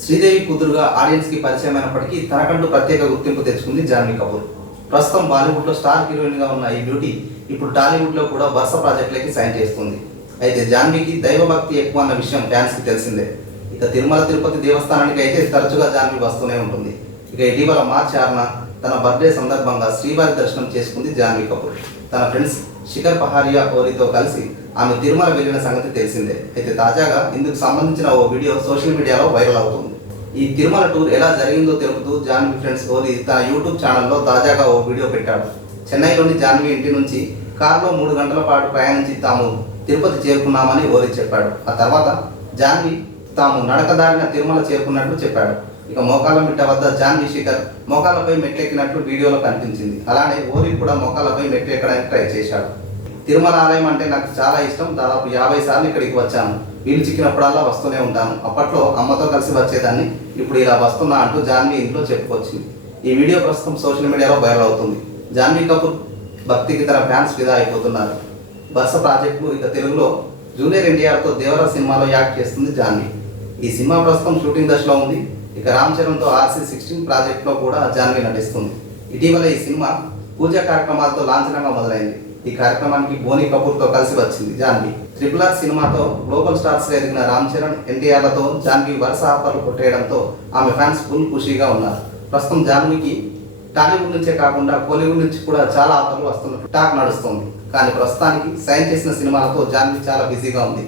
శ్రీదేవి కూతురుగా ఆడియన్స్కి పరిచయం అయినప్పటికీ తనకంటూ ప్రత్యేక గుర్తింపు తెచ్చుకుంది జాన్వీ కపూర్. ప్రస్తుతం బాలీవుడ్లో స్టార్ హీరోయిన్గా ఉన్న ఈ బ్యూటీ ఇప్పుడు టాలీవుడ్లో కూడా వరుస ప్రాజెక్టులకి సైన్ చేస్తుంది. అయితే జాన్వీకి దైవభక్తి ఎక్కువ అన్న విషయం ఫ్యాన్స్కి తెలిసిందే. ఇక తిరుమల తిరుపతి దేవస్థానానికి అయితే తరచుగా జాన్వీ వస్తూనే ఉంటుంది. ఇక ఇటీవల మార్చి ఆరున తన బర్త్డే సందర్భంగా శ్రీవారి దర్శనం చేసుకుంది జాన్వీ కపూర్. తన ఫ్రెండ్స్ శిఖర్ పహారియా ఓరితో కలిసి ఆమె తిరుమల వెళ్ళిన సంగతి తెలిసిందే. అయితే తాజాగా ఇందుకు సంబంధించిన ఓ వీడియో సోషల్ మీడియాలో వైరల్ అవుతుంది. ఈ తిరుమల టూర్ ఎలా జరిగిందో తెలుపుతూ జాన్వీ ఫ్రెండ్స్ ఓరి తన యూట్యూబ్ ఛానల్లో తాజాగా ఓ వీడియో పెట్టాడు. చెన్నైలోని జాన్వీ ఇంటి నుంచి కారులో మూడు గంటల పాటు ప్రయాణించి తాము తిరుపతి చేరుకున్నామని ఓరి చెప్పాడు. ఆ తర్వాత జాన్వీ తాము నడకదారిన తిరుమల చేరుకున్నట్లు చెప్పాడు. ఇక మోకాల మిట్ట వద్ద జాన్వీ శిఖర్ మోకాలపై మెట్లెక్కినట్లు వీడియోలో కనిపించింది. అలానే ఓరి కూడా మోకాలపై మెట్లెక్కడానికి ట్రై చేశాడు. తిరుమల ఆలయం అంటే నాకు చాలా ఇష్టం. దాదాపు యాభై సార్లు ఇక్కడికి వచ్చాను. వీలు చిక్కినప్పుడల్లా వస్తూనే ఉంటాను. అప్పట్లో అమ్మతో కలిసి వచ్చేదాన్ని. ఇప్పుడు ఇలా వస్తున్నా అంటూ జాన్వీ ఇంట్లో చెప్పుకొచ్చింది. ఈ వీడియో ప్రస్తుతం సోషల్ మీడియాలో వైరల్ అవుతుంది. జాన్వీ కపూర్ భక్తికి తన ఫ్యాన్స్ ఫిదా అయిపోతున్నారు. వరుస ప్రాజెక్టులు ఇక తెలుగులో జూనియర్ ఎన్టీఆర్తో దేవర సినిమాలో యాక్ట్ చేస్తుంది జాన్వీ. ఈ సినిమా ప్రస్తుతం షూటింగ్ దశలో ఉంది. ఇక రామ్ చరణ్తో ఆర్సీ సిక్స్టీన్ ప్రాజెక్ట్లో కూడా జాన్వి నటిస్తుంది. ఇటీవల ఈ సినిమా పూజ కార్యక్రమాలతో లాంఛనంగా మొదలైంది. ఈ కార్యక్రమానికి బోని కపూర్తో కలిసి వచ్చింది జాన్వి. ట్రిపుల్ ఆర్ సినిమాతో గ్లోబల్ స్టార్స్ ఎదిగిన రామ్ చరణ్ ఎన్టీఆర్లతో జాన్వి వరుస ఆఫర్లు కొట్టేయడంతో ఆమె ఫ్యాన్స్ ఫుల్ ఖుషీగా ఉన్నారు. ప్రస్తుతం జాన్వికి టాలీవుడ్ నుంచే కాకుండా కోలీవుడ్ నుంచి కూడా చాలా ఆఫర్లు వస్తున్నట్టు టాక్ నడుస్తుంది. కానీ ప్రస్తుతానికి సైన్ చేసిన సినిమాలతో జాన్వి చాలా బిజీగా ఉంది.